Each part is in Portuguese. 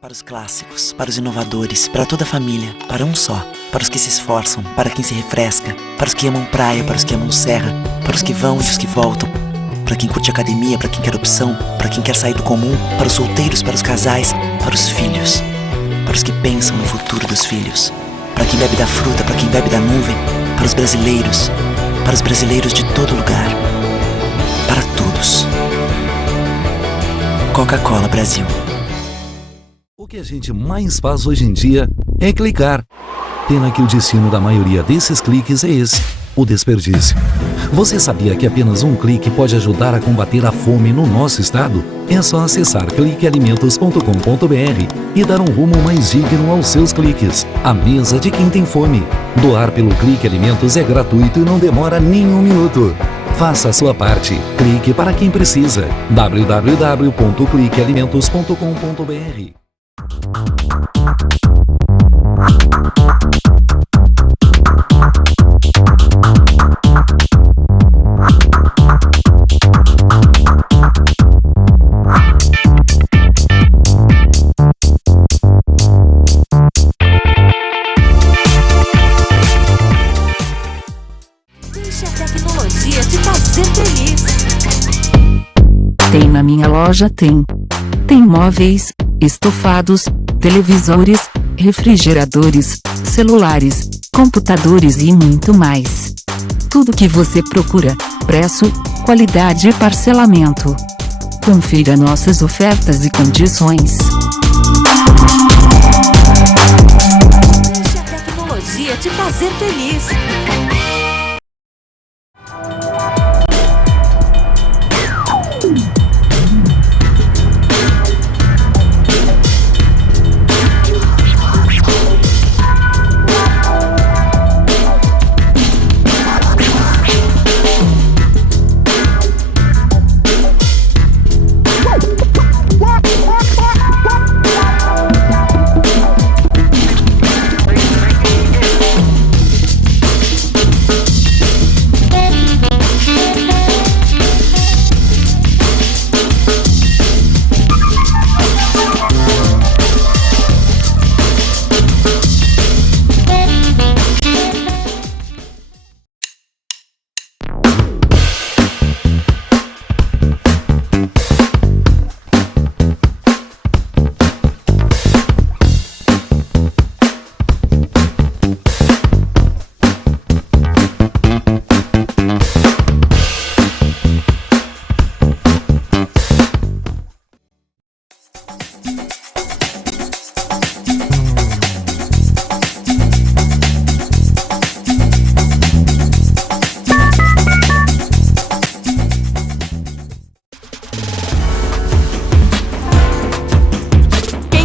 Para os clássicos, para os inovadores, para toda a família, para um só. Para os que se esforçam, para quem se refresca, para os que amam praia, para os que amam serra, para os que vão e os que voltam, para quem curte academia, para quem quer opção, para quem quer sair do comum, para os solteiros, para os casais, para os filhos, para os que pensam no futuro dos filhos, para quem bebe da fruta, para quem bebe da nuvem, para os brasileiros de todo lugar, para todos. Coca-Cola Brasil. O que a gente mais faz hoje em dia é clicar. Pena que o destino da maioria desses cliques é esse, o desperdício. Você sabia que apenas um clique pode ajudar a combater a fome no nosso estado? É só acessar cliquealimentos.com.br e dar um rumo mais digno aos seus cliques. A mesa de quem tem fome. Doar pelo Clique Alimentos é gratuito e não demora nem um minuto. Faça a sua parte. Clique para quem precisa. www.cliquealimentos.com.br. Deixe a tecnologia te fazer feliz. Tem na minha loja, tem. Tem móveis, estofados, televisores, refrigeradores, celulares, computadores e muito mais. Tudo que você procura, preço, qualidade e parcelamento. Confira nossas ofertas e condições. Deixe a tecnologia te fazer feliz.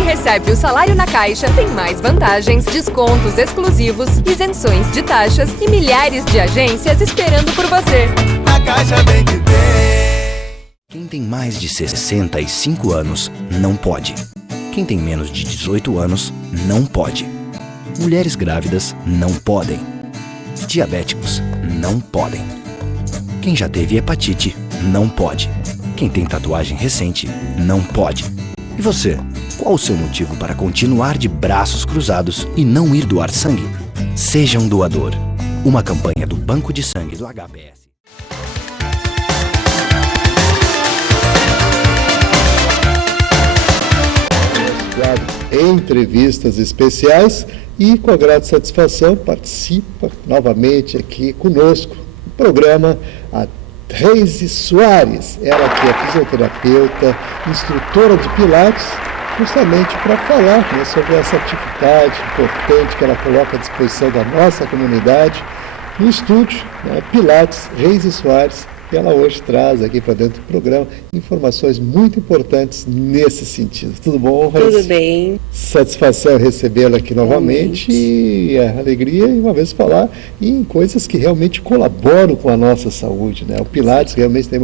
Recebe o salário na Caixa, tem mais vantagens, descontos exclusivos, isenções de taxas e milhares de agências esperando por você. A Caixa tem que ter. Quem tem mais de 65 anos não pode. Quem tem menos de 18 anos não pode. Mulheres grávidas não podem. Diabéticos não podem. Quem já teve hepatite não pode. Quem tem tatuagem recente não pode. E você? Qual o seu motivo para continuar de braços cruzados e não ir doar sangue? Seja um doador. Uma campanha do Banco de Sangue do HPS. Entrevistas especiais e com a grande satisfação participa novamente aqui conosco no programa a Reise Soares, ela que é fisioterapeuta, instrutora de Pilates, justamente para falar, né, sobre essa atividade importante que ela coloca à disposição da nossa comunidade no estúdio, né, Pilates Reise Soares. E ela hoje traz aqui para dentro do programa informações muito importantes nesse sentido. Tudo bom, Reise? Tudo bem. satisfação recebê-la aqui novamente e a alegria, e uma vez falar em coisas que realmente colaboram com a nossa saúde, né? O Pilates realmente tem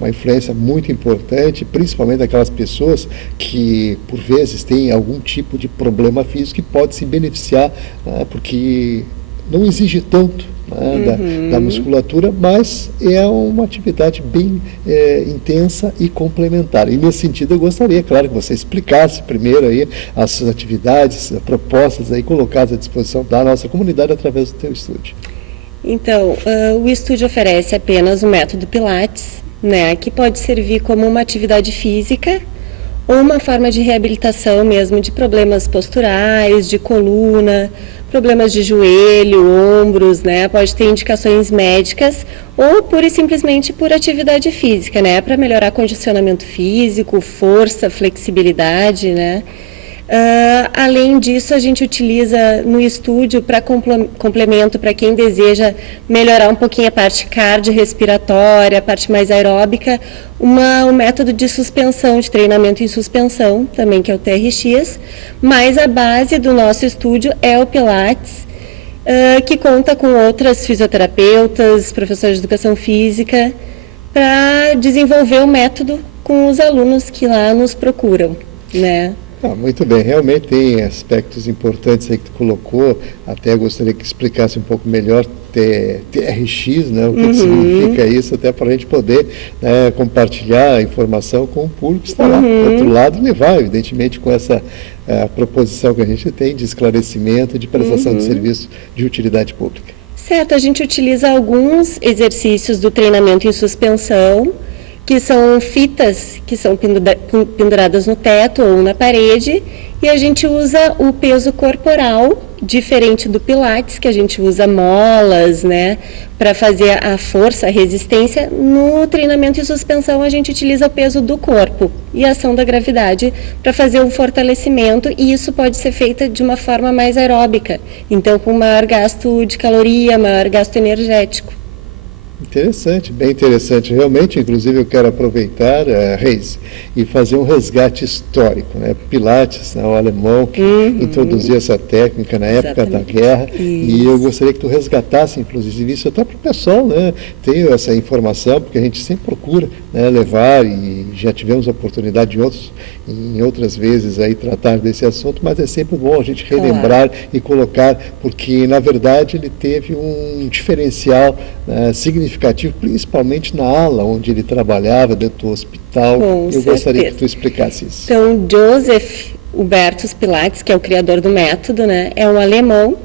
uma influência muito importante, principalmente daquelas pessoas que, por vezes, têm algum tipo de problema físico que pode se beneficiar, né? Porque não exige tanto, né, da musculatura, mas é uma atividade bem intensa e complementar. E nesse sentido eu gostaria, claro, que você explicasse primeiro aí as suas atividades, propostas aí colocadas à disposição da nossa comunidade através do teu estúdio. Então, o estúdio oferece apenas o método Pilates, né, que pode servir como uma atividade física ou uma forma de reabilitação mesmo de problemas posturais, de coluna, problemas de joelho, ombros, né? Pode ter indicações médicas ou pura e simplesmente por atividade física, né? Para melhorar condicionamento físico, força, flexibilidade, né? Além disso, a gente utiliza no estúdio para complemento para quem deseja melhorar um pouquinho a parte cardiorrespiratória, a parte mais aeróbica, um método de suspensão, de treinamento em suspensão, também que é o TRX, mas a base do nosso estúdio é o Pilates, que conta com outras fisioterapeutas, professores de educação física, para desenvolver o método com os alunos que lá nos procuram, né? Muito bem, realmente tem aspectos importantes aí que tu colocou, até gostaria que explicasse um pouco melhor TRX, né, o que significa isso, até para a gente poder, né, compartilhar a informação com o público que está lá do outro lado e levar, evidentemente, com essa proposição que a gente tem de esclarecimento, de prestação de serviço de utilidade pública. Certo, a gente utiliza alguns exercícios do treinamento em suspensão, que são fitas que são penduradas no teto ou na parede, e a gente usa o peso corporal, diferente do Pilates, que a gente usa molas, né, para fazer a força, a resistência. No treinamento em suspensão, a gente utiliza o peso do corpo e a ação da gravidade para fazer um fortalecimento, e isso pode ser feito de uma forma mais aeróbica, então com maior gasto de caloria, maior gasto energético. Interessante, bem interessante. Realmente, inclusive, eu quero aproveitar, Reis, e fazer um resgate histórico, né? Pilates, né, o alemão, que introduziu essa técnica na época da guerra, e eu gostaria que tu resgatasse, inclusive, isso até para o pessoal, né? Ter essa informação, porque a gente sempre procura, né, levar, e já tivemos a oportunidade em outras vezes aí tratar desse assunto, mas é sempre bom a gente relembrar e colocar, porque, na verdade, ele teve um diferencial significativo, principalmente na ala onde ele trabalhava, dentro do hospital. Eu gostaria que tu explicasse isso. Então, Joseph Hubertus Pilates, que é o criador do método, né, é um alemão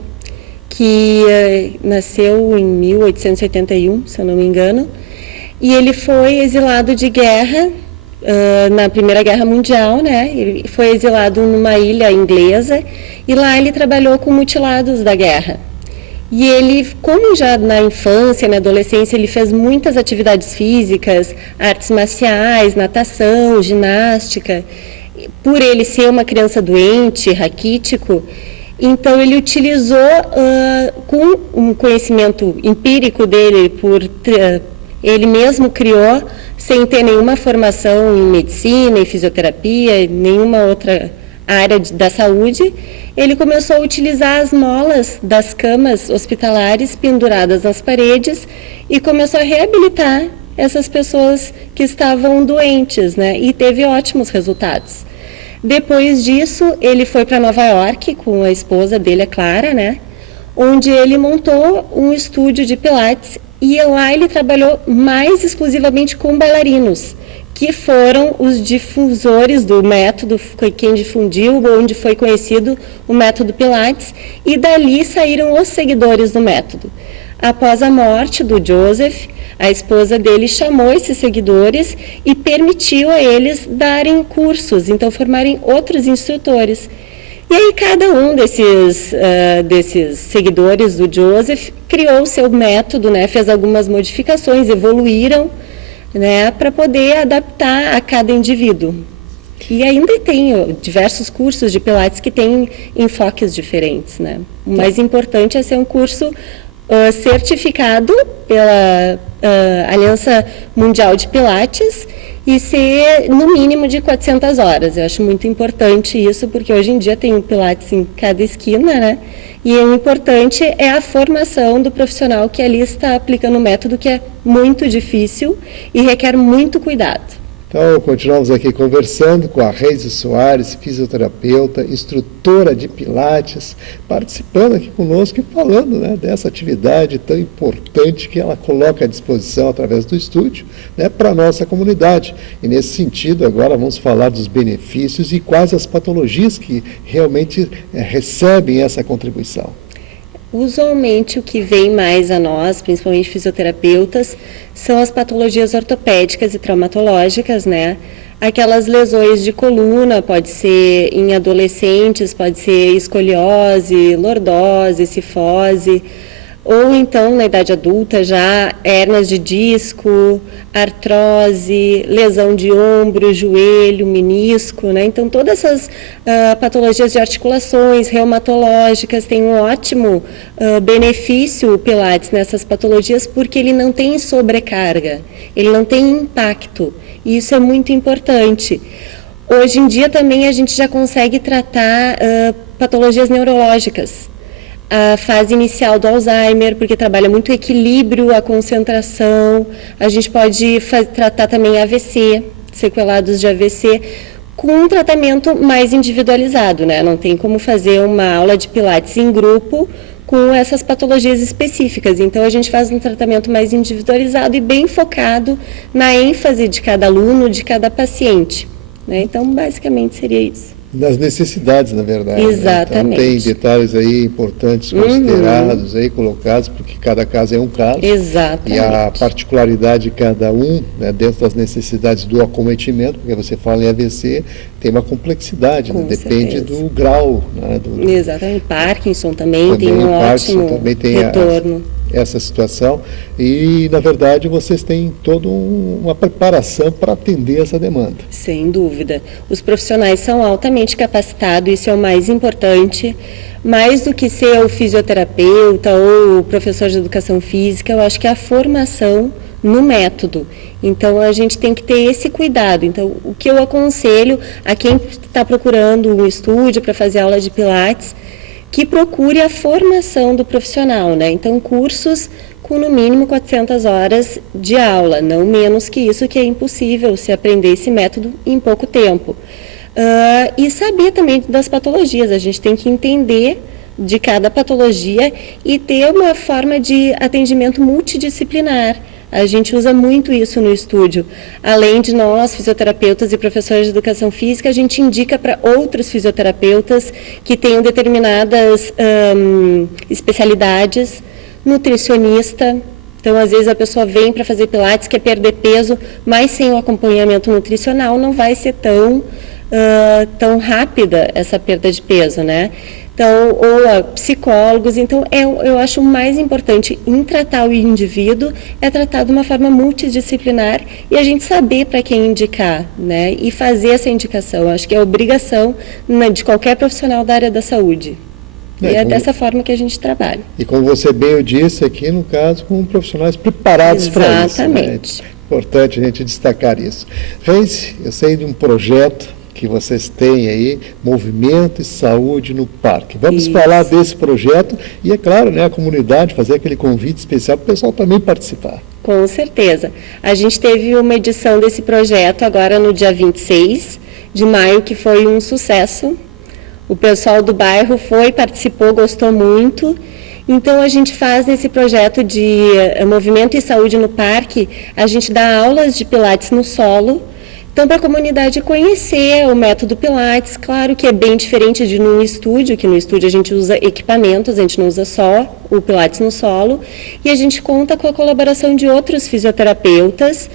que nasceu em 1881, se eu não me engano, e ele foi exilado de guerra na Primeira Guerra Mundial, né? Ele foi exilado numa ilha inglesa, e lá ele trabalhou com mutilados da guerra. E ele, como já na infância, na adolescência, ele fez muitas atividades físicas, artes marciais, natação, ginástica. Por ele ser uma criança doente, raquítico, então ele utilizou, com um conhecimento empírico dele, ele mesmo criou, sem ter nenhuma formação em medicina, em fisioterapia, nenhuma outra área da saúde, ele começou a utilizar as molas das camas hospitalares penduradas nas paredes e começou a reabilitar essas pessoas que estavam doentes, né? E teve ótimos resultados. Depois disso, ele foi para Nova York com a esposa dele, a Clara, né? Onde ele montou um estúdio de Pilates, e lá ele trabalhou mais exclusivamente com bailarinos, que foram os difusores do método, quem difundiu, onde foi conhecido o método Pilates, e dali saíram os seguidores do método. Após a morte do Joseph, a esposa dele chamou esses seguidores e permitiu a eles darem cursos, então formarem outros instrutores. E aí cada um desses seguidores do Joseph criou o seu método, né, fez algumas modificações, evoluíram, né, para poder adaptar a cada indivíduo. E ainda tem diversos cursos de Pilates que têm enfoques diferentes, né? O mais importante é ser um curso certificado pela Aliança Mundial de Pilates, e ser no mínimo de 400 horas. Eu acho muito importante isso, porque hoje em dia tem um Pilates em cada esquina, né? E o importante é a formação do profissional que ali está aplicando o método, que é muito difícil e requer muito cuidado. Então, continuamos aqui conversando com a Reise Soares, fisioterapeuta, instrutora de Pilates, participando aqui conosco e falando, né, dessa atividade tão importante que ela coloca à disposição através do estúdio, né, para a nossa comunidade. E nesse sentido, agora vamos falar dos benefícios e quais as patologias que realmente recebem essa contribuição. Usualmente o que vem mais a nós, principalmente fisioterapeutas, são as patologias ortopédicas e traumatológicas, né? Aquelas lesões de coluna, pode ser em adolescentes, pode ser escoliose, lordose, cifose, ou então na idade adulta já hérnias de disco, artrose, lesão de ombro, joelho, menisco, né? Então todas essas patologias de articulações reumatológicas têm um ótimo benefício, o Pilates, nessas patologias, porque ele não tem sobrecarga, ele não tem impacto, e isso é muito importante. Hoje em dia também a gente já consegue tratar patologias neurológicas. A fase inicial do Alzheimer, porque trabalha muito o equilíbrio, a concentração. A gente pode tratar também AVC, sequelados de AVC, com um tratamento mais individualizado, né? Não tem como fazer uma aula de Pilates em grupo com essas patologias específicas. Então, a gente faz um tratamento mais individualizado e bem focado na ênfase de cada aluno, de cada paciente, né? Então, basicamente, seria isso. Das necessidades, na verdade. Exatamente. Né? Então, tem detalhes aí importantes considerados, aí colocados, porque cada caso é um caso. Exatamente. E a particularidade de cada um, né, dentro das necessidades do acometimento, porque você fala em AVC, tem uma complexidade, né? Depende do grau. Né, Exatamente. Parkinson também tem um ótimo também tem retorno. Essa situação, e na verdade vocês têm toda uma preparação para atender essa demanda. Sem dúvida. Os profissionais são altamente capacitados, isso é o mais importante. Mais do que ser o fisioterapeuta ou o professor de educação física, eu acho que é a formação no método. Então, a gente tem que ter esse cuidado. Então, o que eu aconselho a quem está procurando um estúdio para fazer aula de Pilates, que procure a formação do profissional, né? Então, cursos com no mínimo 400 horas de aula, não menos que isso, que é impossível se aprender esse método em pouco tempo. E saber também das patologias, a gente tem que entender de cada patologia e ter uma forma de atendimento multidisciplinar. A gente usa muito isso no estúdio. Além de nós, fisioterapeutas e professores de educação física, a gente indica para outros fisioterapeutas que tenham determinadas especialidades, nutricionista. Então, às vezes a pessoa vem para fazer Pilates, quer perder peso, mas sem o acompanhamento nutricional não vai ser tão rápida essa perda de peso, né? Então, ou psicólogos. Então, eu acho o mais importante em tratar o indivíduo é tratar de uma forma multidisciplinar e a gente saber para quem indicar, né? E fazer essa indicação. Eu acho que é obrigação de qualquer profissional da área da saúde. E é dessa forma que a gente trabalha. E como você bem disse aqui, no caso, com profissionais preparados para isso. Exatamente. Né? É importante a gente destacar isso. Reise, eu sei de um projeto que vocês têm aí, Movimento e Saúde no Parque. Vamos falar desse projeto e, é claro, né, a comunidade fazer aquele convite especial para o pessoal também participar. Com certeza. A gente teve uma edição desse projeto agora no dia 26 de maio, que foi um sucesso. O pessoal do bairro participou, gostou muito. Então, a gente faz nesse projeto de Movimento e Saúde no Parque, a gente dá aulas de Pilates no solo. Então, para a comunidade conhecer o método Pilates, claro que é bem diferente de num estúdio, que no estúdio a gente usa equipamentos, a gente não usa só o Pilates no solo, e a gente conta com a colaboração de outros fisioterapeutas,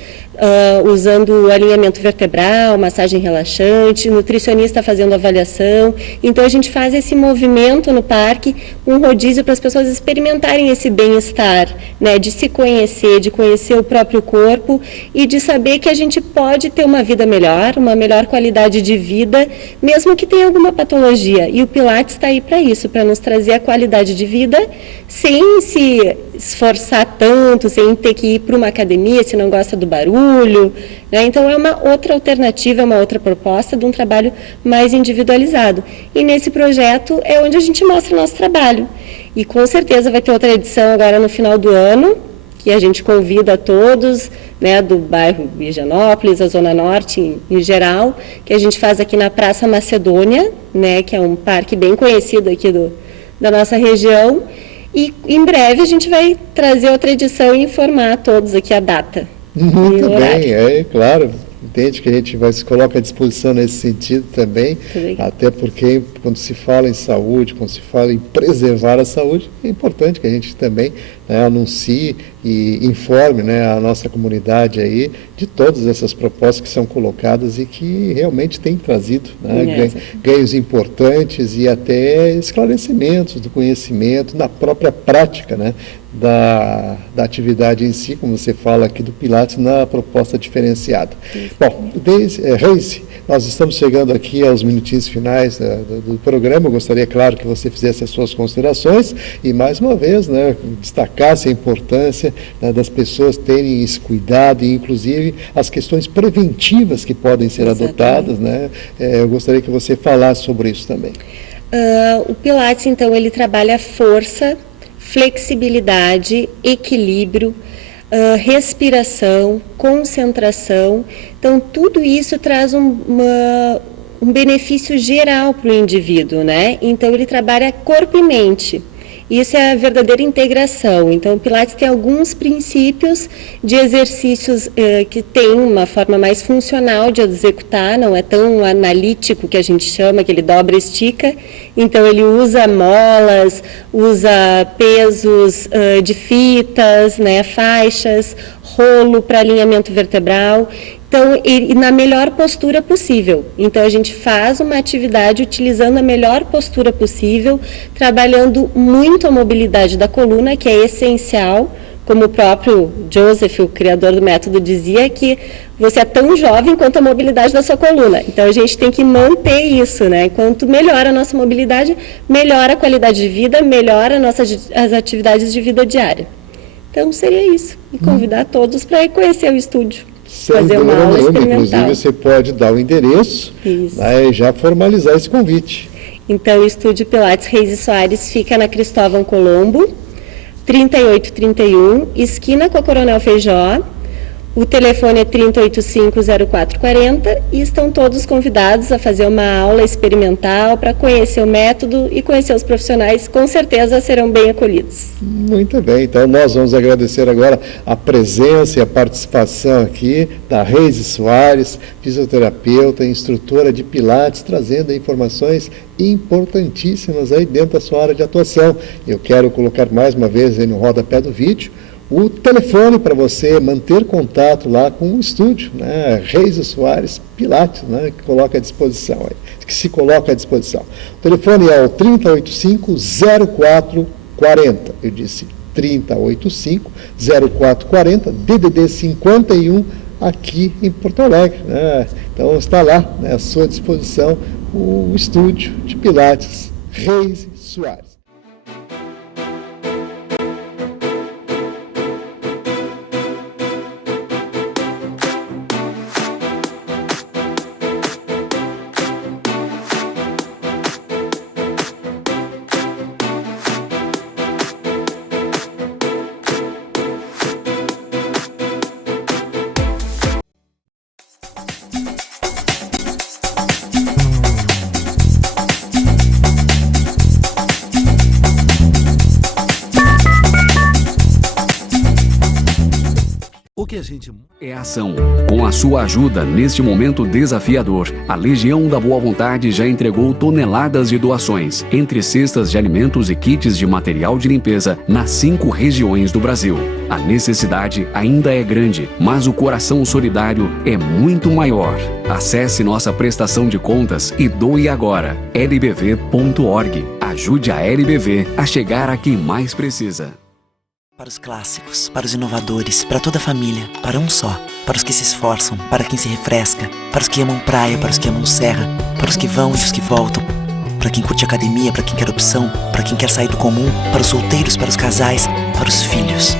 usando alinhamento vertebral, massagem relaxante, nutricionista fazendo avaliação. Então, a gente faz esse movimento no parque, um rodízio para as pessoas experimentarem esse bem-estar, né, de se conhecer, de conhecer o próprio corpo e de saber que a gente pode ter uma vida melhor, uma melhor qualidade de vida, mesmo que tenha alguma patologia. E o Pilates está aí para isso, para nos trazer a qualidade de vida, sem se esforçar tanto, sem ter que ir para uma academia se não gosta do barulho, julho, né? Então é uma outra alternativa, é uma outra proposta de um trabalho mais individualizado. E nesse projeto é onde a gente mostra o nosso trabalho. E com certeza vai ter outra edição agora no final do ano, que a gente convida a todos, né, do bairro Higienópolis, a Zona Norte em geral, que a gente faz aqui na Praça Macedônia, né, que é um parque bem conhecido aqui da nossa região. E em breve a gente vai trazer outra edição e informar a todos aqui a data. Muito bem, claro. Entende que a gente vai se coloca à disposição nesse sentido também, até porque quando se fala em saúde, quando se fala em preservar a saúde, é importante que a gente também, né, anuncie e informe, né, a nossa comunidade aí de todas essas propostas que são colocadas e que realmente têm trazido, né, ganhos importantes e até esclarecimentos do conhecimento na própria prática, né, da atividade em si, como você fala aqui do Pilates, na proposta diferenciada. Bom, Reise, nós estamos chegando aqui aos minutinhos finais do programa. Eu gostaria, claro, que você fizesse as suas considerações e, mais uma vez, né, destacasse a importância, né, das pessoas terem esse cuidado e, inclusive, as questões preventivas que podem ser adotadas, né? Eu gostaria que você falasse sobre isso também. O Pilates, então, ele trabalha força, flexibilidade, equilíbrio, respiração, concentração. Então, tudo isso traz um benefício geral para o indivíduo, né? Então, ele trabalha corpo e mente. Isso é a verdadeira integração. Então, o Pilates tem alguns princípios de exercícios que tem uma forma mais funcional de executar, não é tão analítico que a gente chama, que ele dobra e estica. Então, ele usa molas, usa pesos de fitas, né, faixas, rolo para alinhamento vertebral. Então, e na melhor postura possível. Então, a gente faz uma atividade utilizando a melhor postura possível, trabalhando muito a mobilidade da coluna, que é essencial, como o próprio Joseph, o criador do método, dizia, que você é tão jovem quanto a mobilidade da sua coluna. Então, a gente tem que manter isso, né? Quanto melhora a nossa mobilidade, melhora a qualidade de vida, melhora as atividades de vida diária. Então, seria isso. E convidar todos para conhecer o estúdio. Fazer uma aula experimental. Inclusive, você pode dar o endereço, né, e já formalizar esse convite. Então, o Estúdio Pilates Reise Soares fica na Cristóvão Colombo, 3831, esquina com a Coronel Feijó. O telefone é 3085-0440 e estão todos convidados a fazer uma aula experimental para conhecer o método e conhecer os profissionais. Com certeza serão bem acolhidos. Muito bem, então nós vamos agradecer agora a presença e a participação aqui da Reise Soares, fisioterapeuta, instrutora de Pilates, trazendo informações importantíssimas aí dentro da sua área de atuação. Eu quero colocar mais uma vez aí no rodapé do vídeo o telefone para você manter contato lá com o estúdio, né? Reise Soares Pilates, né? Que se coloca à disposição. O telefone é o 3085-0440. Eu disse 3085-0440, DDD 51, aqui em Porto Alegre, né? Então está lá, né, à sua disposição o estúdio de Pilates Reise Soares. O que a gente... É ação. Com a sua ajuda, neste momento desafiador, a Legião da Boa Vontade já entregou toneladas de doações, entre cestas de alimentos e kits de material de limpeza, nas 5 regiões do Brasil. A necessidade ainda é grande, mas o coração solidário é muito maior. Acesse nossa prestação de contas e doe agora. lbv.org. Ajude a LBV a chegar a quem mais precisa. Para os clássicos, para os inovadores, para toda a família, para um só. Para os que se esforçam, para quem se refresca, para os que amam praia, para os que amam serra, para os que vão e os que voltam, para quem curte academia, para quem quer opção, para quem quer sair do comum, para os solteiros, para os casais, para os filhos,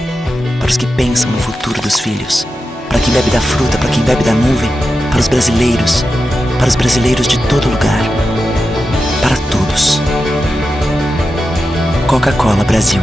para os que pensam no futuro dos filhos, para quem bebe da fruta, para quem bebe da nuvem, para os brasileiros de todo lugar, para todos. Coca-Cola Brasil.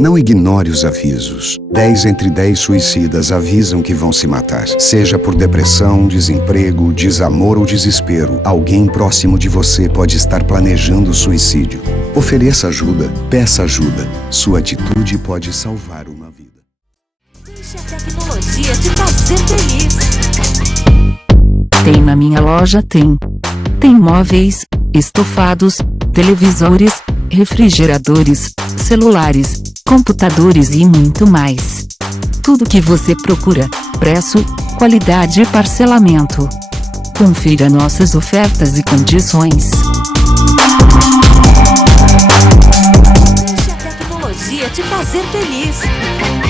Não ignore os avisos. 10 entre 10 suicidas avisam que vão se matar. Seja por depressão, desemprego, desamor ou desespero, alguém próximo de você pode estar planejando suicídio. Ofereça ajuda, peça ajuda. Sua atitude pode salvar uma vida. Deixe a tecnologia te fazer feliz. Tem na minha loja, tem. Tem móveis, estofados, televisores, refrigeradores, celulares, computadores e muito mais. Tudo que você procura, preço, qualidade e parcelamento. Confira nossas ofertas e condições. Deixe a tecnologia te fazer feliz.